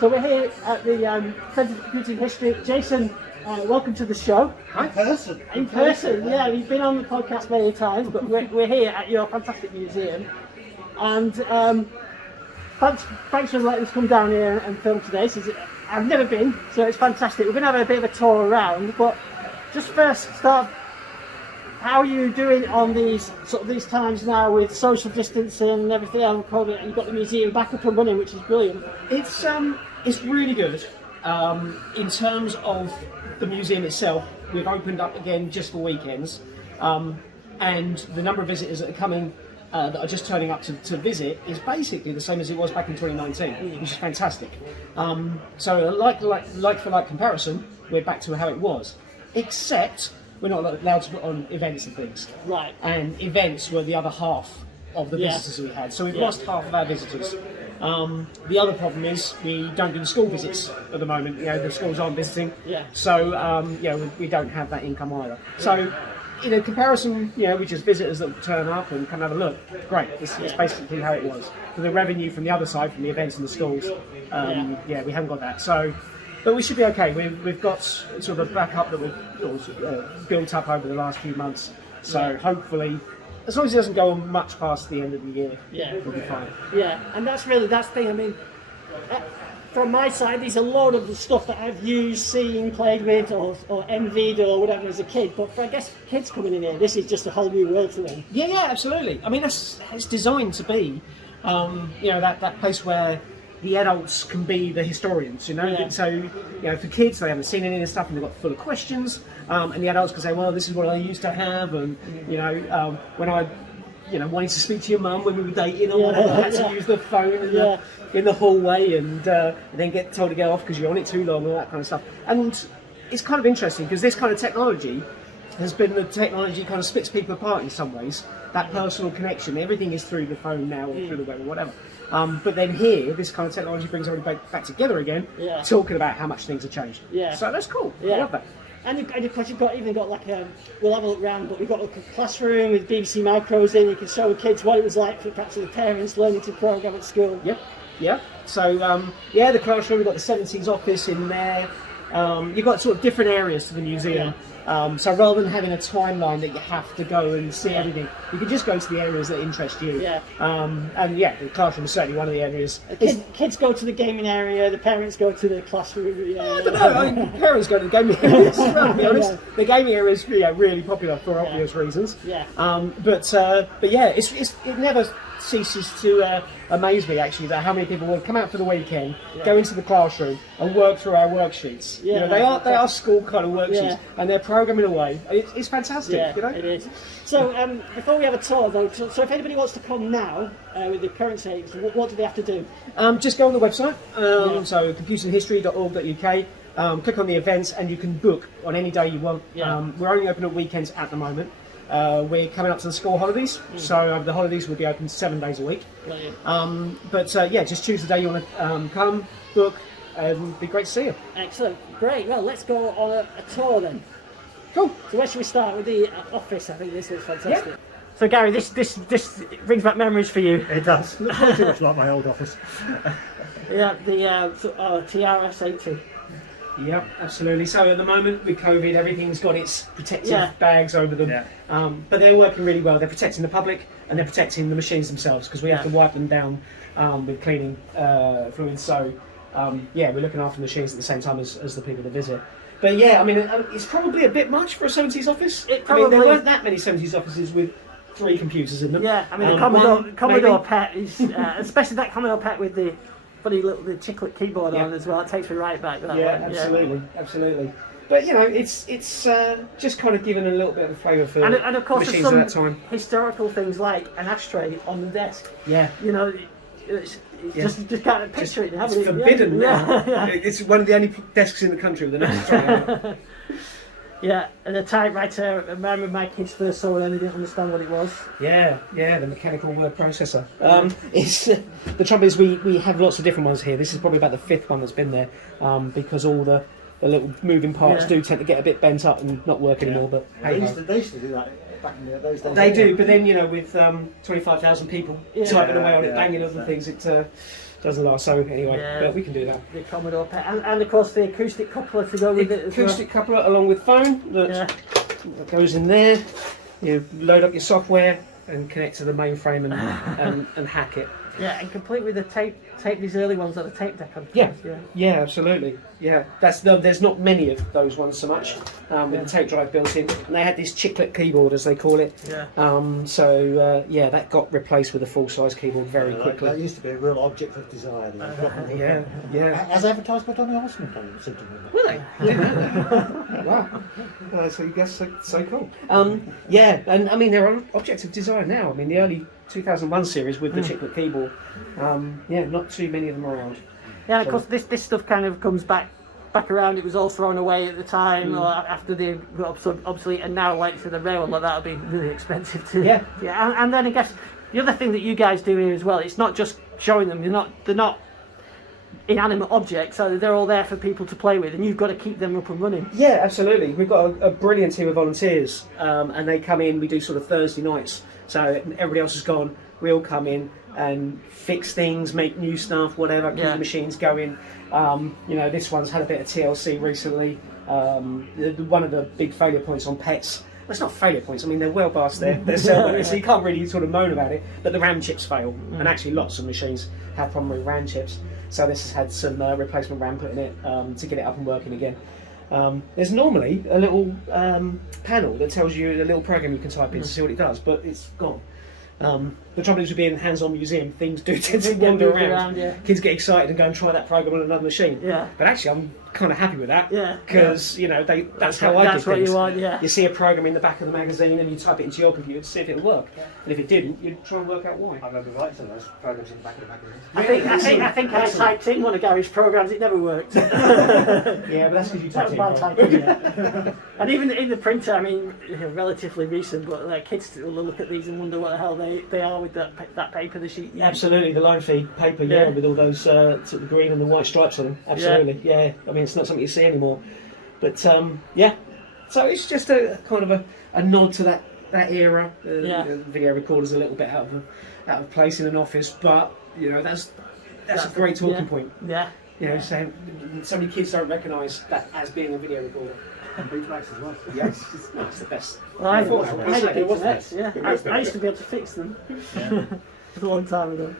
So we're here at the Centre for Computing History. Jason, welcome to the show. In person. In person, yeah. We've been on the podcast many times, but we're here at your fantastic museum. And thanks for letting us come down here and film today. I've never been, so it's fantastic. We're going to have a bit of a tour around, but just first start. How are you doing on these times now with social distancing and everything else? And you've got the museum back up and running, which is brilliant. It's really good. In terms of the museum itself, we've opened up again just for weekends, and the number of visitors that are coming, that are just turning up to visit, is basically the same as it was back in 2019, which is fantastic. So like for like comparison, we're back to how it was, except we're not allowed to put on events and things. Right. And events were the other half of the visitors we had. So we've lost half of our visitors. The other problem is we don't do the school visits at the moment. The schools aren't visiting. Yeah. So we don't have that income either. So in comparison, with just visitors that turn up and come have a look, great. It's basically how it was. For the revenue from the other side, from the events and the schools, we haven't got that. So. But we should be okay. We've got sort of a backup that we've built up over the last few months. So hopefully, as long as it doesn't go on much past the end of the year, we'll be fine. Yeah, and that's the thing. I mean, from my side, there's a lot of the stuff that I've used, seen, played with, or envied, or whatever as a kid. But for, I guess, kids coming in here, this is just a whole new world to them. Yeah, absolutely. I mean, it's designed to be, that place where the adults can be the historians, So, for kids, they haven't seen any of this stuff and they've got full of questions. And the adults can say, well, this is what I used to have. And, when I, wanted to speak to your mum when we were dating or whatever, I had to use the phone in the hallway and then get told to get off because you're on it too long, all that kind of stuff. And it's kind of interesting because this kind of technology has been the technology kind of splits people apart in some ways. That personal connection, everything is through the phone now or through the web or whatever. But then here, this kind of technology brings everybody back together again, talking about how much things have changed. Yeah. So that's cool. I love that. And of course, you've even got like we'll have a look round, but we've got like a classroom with BBC micros in. You can show the kids what it was like for perhaps the parents learning to program at school. Yeah. So the classroom. We've got the 70s office in there. You've got sort of different areas to the museum. So rather than having a timeline that you have to go and see everything, you can just go to the areas that interest you. The classroom is certainly one of the areas. Kids go to the gaming area, the parents go to the classroom. I don't know. Parents go to the gaming area. To be honest, the gaming area is really popular for obvious reasons. It never ceases to amaze me actually that how many people will come out for the weekend, go into the classroom and work through our worksheets. They are school kind of worksheets and they're programming away. It's fantastic. It is. So before we have a tour though, so if anybody wants to come now with the current state, what do they have to do? Just go on the website. So computinghistory.org.uk. Click on the events and you can book on any day you want. We're only open at weekends at the moment. We're coming up to the school holidays, so the holidays will be open 7 days a week. Just choose the day you want to come, book, and it'd be great to see you. Excellent, great. Well, let's go on a tour then. Cool. So where should we start? With the office? I think this is fantastic. Yeah. So Gary, this brings back memories for you. It does. Not too much like my old office. The TRS-80. Yep, absolutely. So at the moment with COVID, everything's got its protective bags over them. But they're working really well. They're protecting the public and they're protecting the machines themselves because we have to wipe them down with cleaning fluids. So we're looking after the machines at the same time as the people that visit. But it's probably a bit much for a 70s office. There weren't that many 70s offices with 3 computers in them. Yeah, the Commodore Pet is, especially that Commodore Pet with the funny little chiclet keyboard on as well. It takes me right back. Absolutely. But it's just kind of giving a little bit of a flavour for and of course machines there's some at that time. Historical things like an ashtray on the desk. Just can't picture it. It's forbidden now. It's one of the only desks in the country with an ashtray. And the typewriter. I remember my kids first saw it and they didn't understand what it was. The mechanical word processor. The trouble is we have lots of different ones here. This is probably about the 5th one that's been there because all the little moving parts do tend to get a bit bent up and not work anymore. But they used to do that back in those days. They do, but then with 25,000 people typing away on it, banging other things, doesn't last. So anyway, Yeah. but we can do that. The Commodore Pet, and of course the acoustic coupler to go with it as Acoustic coupler along with phone that goes in there. You load up your software and connect to the mainframe and hack it. Yeah, and complete with the tape. These early ones on the tape deck. Yeah, absolutely. Yeah, there's not many of those ones so much with the tape drive built in, and they had this chiclet keyboard as they call it. Yeah. That got replaced with a full size keyboard very quickly. That used to be a real object of desire. Yeah. As advertised by Donny Osmond, I seem to remember. Really? Wow. So you guess so cool. And I mean there are objects of desire now. I mean the early 2001 series with the chiclet keyboard. Not too many of them around. Yeah, of course this stuff kind of comes back around. It was all thrown away at the time, or after they got obsolete, and now like to the rail, like that'll be really expensive too. Yeah. And then I guess the other thing that you guys do here as well, it's not just showing them. They're not inanimate objects, so they're all there for people to play with, and you've got to keep them up and running. Yeah, absolutely. We've got a brilliant team of volunteers, and they come in. We do sort of Thursday nights, so everybody else is gone. We all come in and fix things, make new stuff, whatever, keep the machines going. This one's had a bit of TLC recently. One of the big failure points on Pets, well, it's not failure points, I mean they're well past their sell so you can't really sort of moan about it, but the RAM chips fail, and actually lots of machines have problem with RAM chips. So this has had some replacement RAM put in it to get it up and working again. There's normally a little panel that tells you a little program you can type in to see what it does, but it's gone. The trouble is with being a hands-on museum, things do tend to wander around. Kids get excited and go and try that program on another machine. Yeah. But actually, I'm kind of happy with that. Yeah. Because that's how I do things. That's what you want. Yeah. You see a program in the back of the magazine and you type it into your computer to see if it'll work. And if it didn't, you'd try and work out why. I remember writing some of those programs in the back of the magazine. I think I typed in one of Gary's programs. It never worked. Yeah, but that's because you That typed was it bad in. typing. And even in the printer, I mean, relatively recent, but like kids will look at these and wonder what the hell they are with that paper, the sheet. Absolutely, the line feed paper, with all those sort of green and the white stripes on them. Absolutely, yeah. I mean, it's not something you see anymore. But so it's just a kind of a nod to that era. The video recorder's a little bit out of place in an office, but that's a great talking point. Yeah. So many kids don't recognise that as being a video recorder. Betamax as well. Yes, it's the best. Well, I had a It was Betamax, I used to be able to fix them. Yeah. a long time ago.